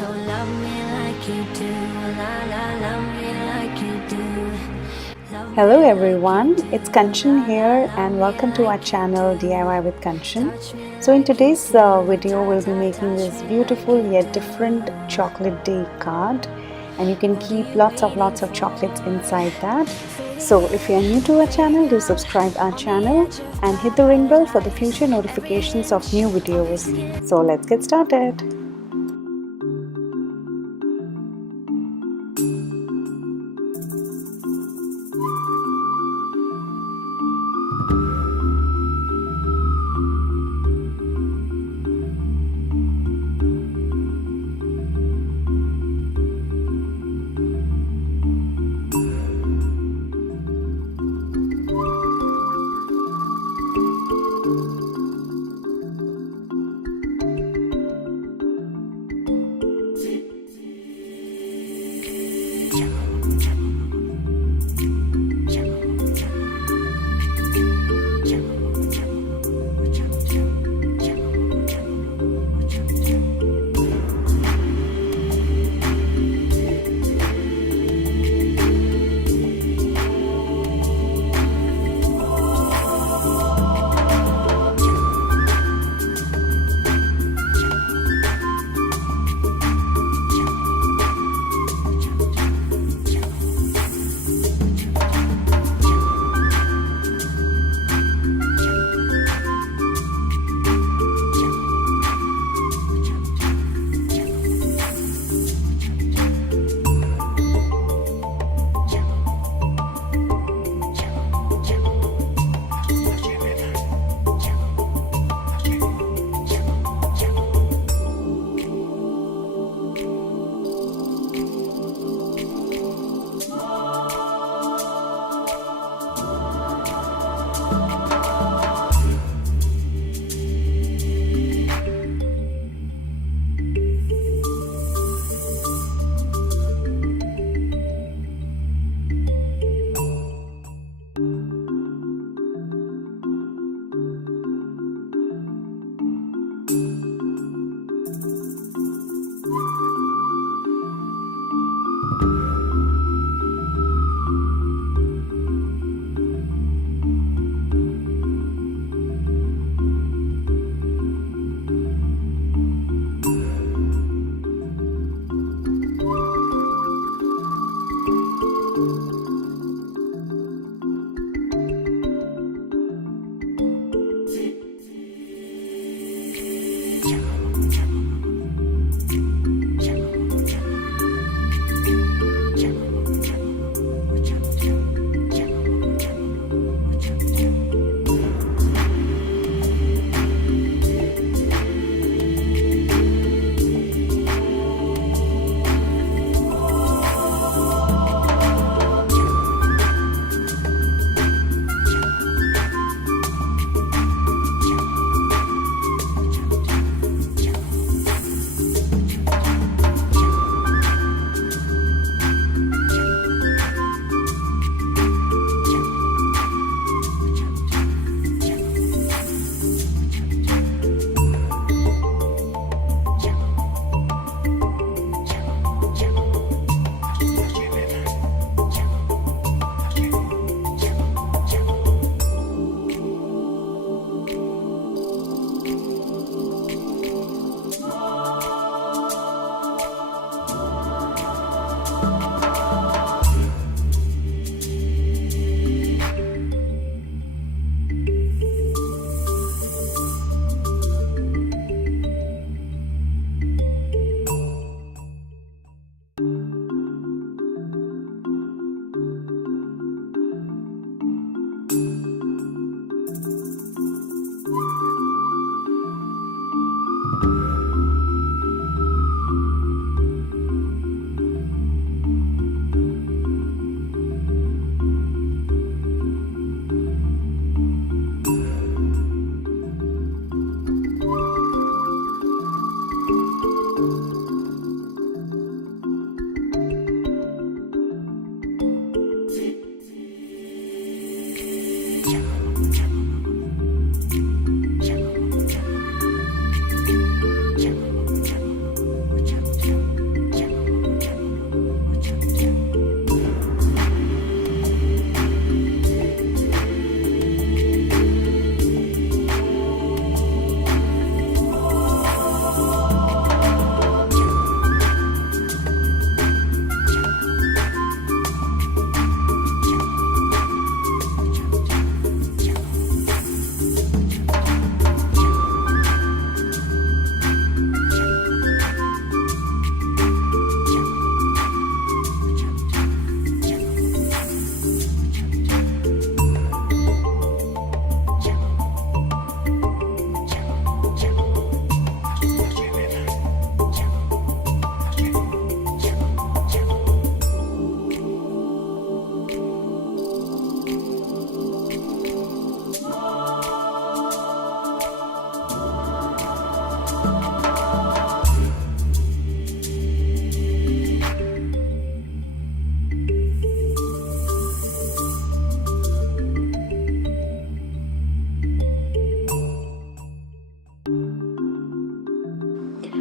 So love me like you do, love me like you do. Hello everyone, it's Kanchan here and welcome to our channel DIY with Kanchan. So in today's video we'll be making this beautiful yet different chocolate day card, and you can keep lots of chocolates inside that. So if you are new to our channel, do subscribe our channel and hit the ring bell for the future notifications of new videos. So let's get started.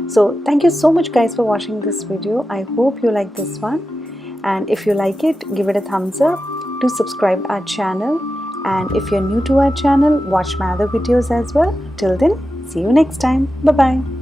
So thank you so much guys for watching this video. I hope you like this one, and if you like it, give it a thumbs up. Do subscribe our channel, and if you're new to our channel, watch my other videos as well. Till then, see you next time. Bye bye.